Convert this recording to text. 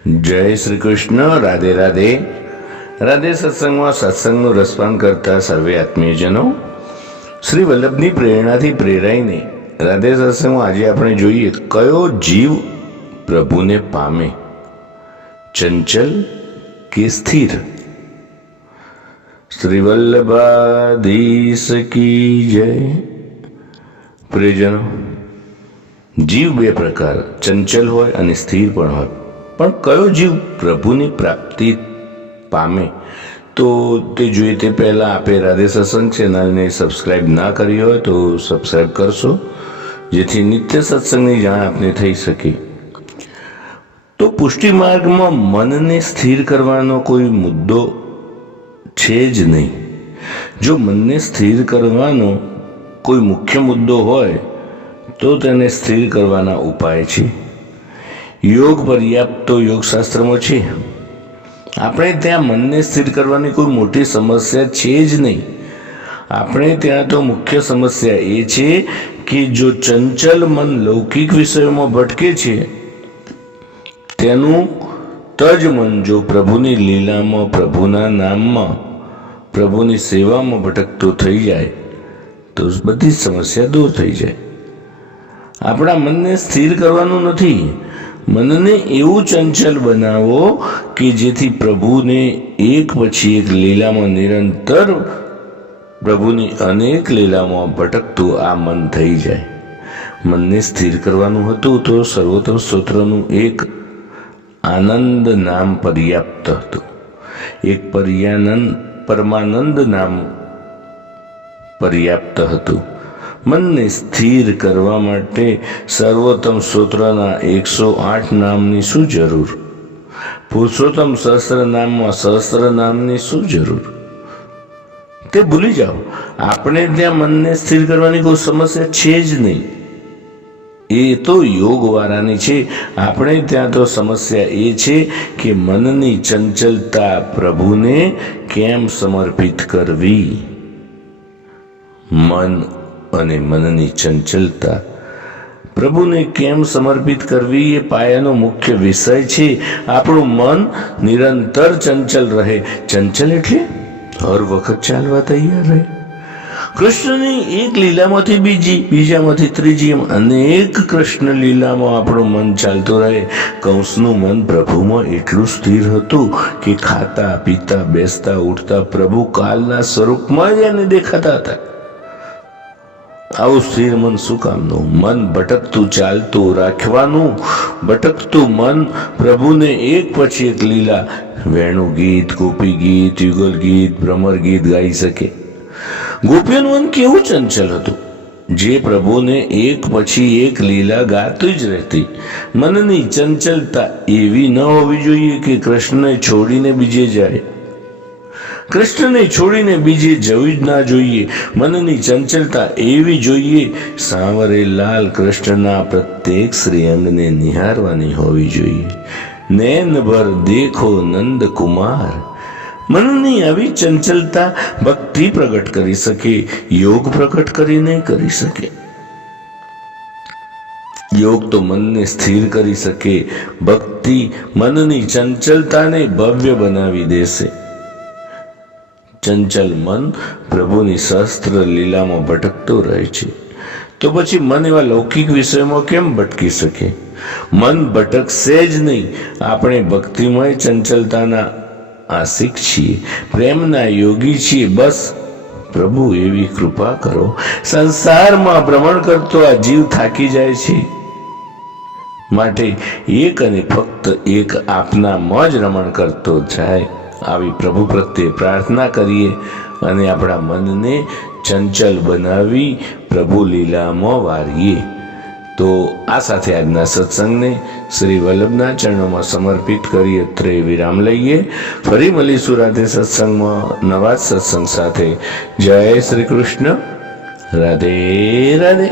જય શ્રી કૃષ્ણ. રાધે રાધે. રાધે સત્સંગમાં સત્સંગનું રસપાન કરતા સર્વે આત્મીયજનો, શ્રી વલ્લભની પ્રેરણાથી પ્રેરાઈને રાધે સત્સંગમાં આજે આપણે જોઈએ કયો જીવ પ્રભુને પામે, ચંચલ કે સ્થિર. શ્રી વલ્લભાધીશ કી જય. પ્રિયજનો, જીવ બે પ્રકાર, ચંચલ હોય અને સ્થિર પણ હોય. પણ કયો જીવ પ્રભુની પ્રાપ્તિ પામે તો તે જોઈએ તે પહેલાં આપે રાધે સત્સંગ ચેનલને સબસ્ક્રાઈબ ના કરી હોય તો સબસ્ક્રાઈબ કરશો, જેથી નિત્ય સત્સંગની જાણ આપને થઈ શકે. તો પુષ્ટિ માર્ગમાં મનને સ્થિર કરવાનો કોઈ મુદ્દો છે જ નહીં. જો મનને સ્થિર કરવાનો કોઈ મુખ્ય મુદ્દો હોય તો તેને સ્થિર કરવાના ઉપાય છે. યોગ પર્યાપ્ત તો યોગશાસ્ત્રમાં છે. આપણે ત્યાં મનને સ્થિર કરવાની કોઈ મોટી સમસ્યા છે જ નહીં. આપણે ત્યાં તો મુખ્ય સમસ્યા એ છે કે જો ચંચલ મન લૌકિક વિષયોમાં ભટકે છે, તેનું તજ મન જો પ્રભુની લીલામાં, પ્રભુના નામમાં, પ્રભુની સેવામાં ભટકતું થઈ જાય તો બધી સમસ્યા દૂર થઈ જાય. આપણા મનને સ્થિર કરવાનું નથી, મનને એવું ચંચલ બનાવો કે જેથી પ્રભુને એક પછી એક લીલામાં નિરંતર પ્રભુની અનેક લીલામાં ભટકતું આ મન થઈ જાય. મનને સ્થિર કરવાનું હતું તો સર્વોત્તમ સ્તોત્રનું એક આનંદ નામ પર્યાપ્ત હતું. એક પરમાનંદ નામ પર્યાપ્ત હતું. મનને સ્થિર કરવા માટે સર્વોત્તમ સ્તોત્રના 108 નામની શું જરૂર? પુરુષોત્તમ સહસ્ત્ર નામમાં સહસ્ત્ર નામની શું જરૂર? તે ભૂલી જાઓ. આપણે ત્યાં મનને સ્થિર કરવાની કોઈ સમસ્યા છે જ નહીં. એ તો યોગવાળાની છે. આપણે ત્યાં તો સમસ્યા એ છે કે મનની ચંચલતા પ્રભુને કેમ સમર્પિત કરવી. મન અને મનની ચંચલતા પ્રભુને કેમ સમર્પિત કરવી એ પાયાનો મુખ્ય વિષય છે. આપણું મન નિરંતર ચંચલ રહે. ચંચલ એટલે હર વખત ચાલવા તૈયાર રહે. કૃષ્ણની એક લીલામાંથી બીજી, બીજામાંથી ત્રીજી, એમ અનેક કૃષ્ણ લીલામાં આપણું મન ચાલતું રહે. કંસનું મન પ્રભુમાં એટલું સ્થિર હતું કે ખાતા પીતા બેસતા ઉઠતા પ્રભુ કાલના સ્વરૂપમાં જ એને દેખાતા હતા. આવું સ્થિર મન શું કામનું? મન ભટકતું ચાલતું રાખવાનું. ભટકતું મન પ્રભુને એક પછી એક લીલા, વેણુ ગીત, ગોપી ગીત, યુગલ ગીત, ભ્રમર ગીત ગાઈ શકે. ગોપીઓનું મન કેવું ચંચલ હતું, જે પ્રભુને એક પછી એક લીલા ગાતી જ રહેતી. મનની ચંચલતા એવી ન હોવી જોઈએ કે કૃષ્ણને છોડીને બીજે જાય. કૃષ્ણને છોડીને બીજે જવું જ ના જોઈએ. મનની ચંચલતા એવી જોઈએ, સાંવરે લાલ કૃષ્ણના પ્રત્યેક શ્રીઅંગને નિહારવાની હોવી જોઈએ. નૈન ભર દેખો નંદ કુમાર. મનની આવી ચંચલતા ભક્તિ પ્રગટ કરી શકે, યોગ પ્રગટ કરી નહીં કરી શકે. યોગ તો મનને સ્થિર કરી શકે, ભક્તિ મનની ચંચલતાને ભવ્ય બનાવી દેશે. ચંચલ મન પ્રભુની સહસ્ત્ર લીલામાં ભટકતું રહે છે, તો પછી મન એવા લૌકિક વિષયોમાં કેમ ભટકી શકે? મન ભટકશે જ નહીં. આપણે ભક્તિમય ચંચલતાના આશિક છીએ, પ્રેમના યોગી છીએ. બસ પ્રભુ એવી કૃપા કરો. સંસારમાં ભ્રમણ કરતો આ જીવ થાકી જાય છે, માટે એક અને ફક્ત એક આપનામાં જ રમણ કરતો જાય. આવી પ્રભુ પ્રત્યે પ્રાર્થના કરીએ અને આપણા મનને ચંચલ બનાવી પ્રભુ લીલામાં વારીએ. તો આ સાથે આજના સત્સંગને શ્રી વલ્લભના ચરણોમાં સમર્પિત કરી અત્રે વિરામ લઈએ. ફરી મળીશું રાધે સત્સંગમાં નવા સત્સંગ સાથે. જય શ્રી કૃષ્ણ. રાધે રાધે.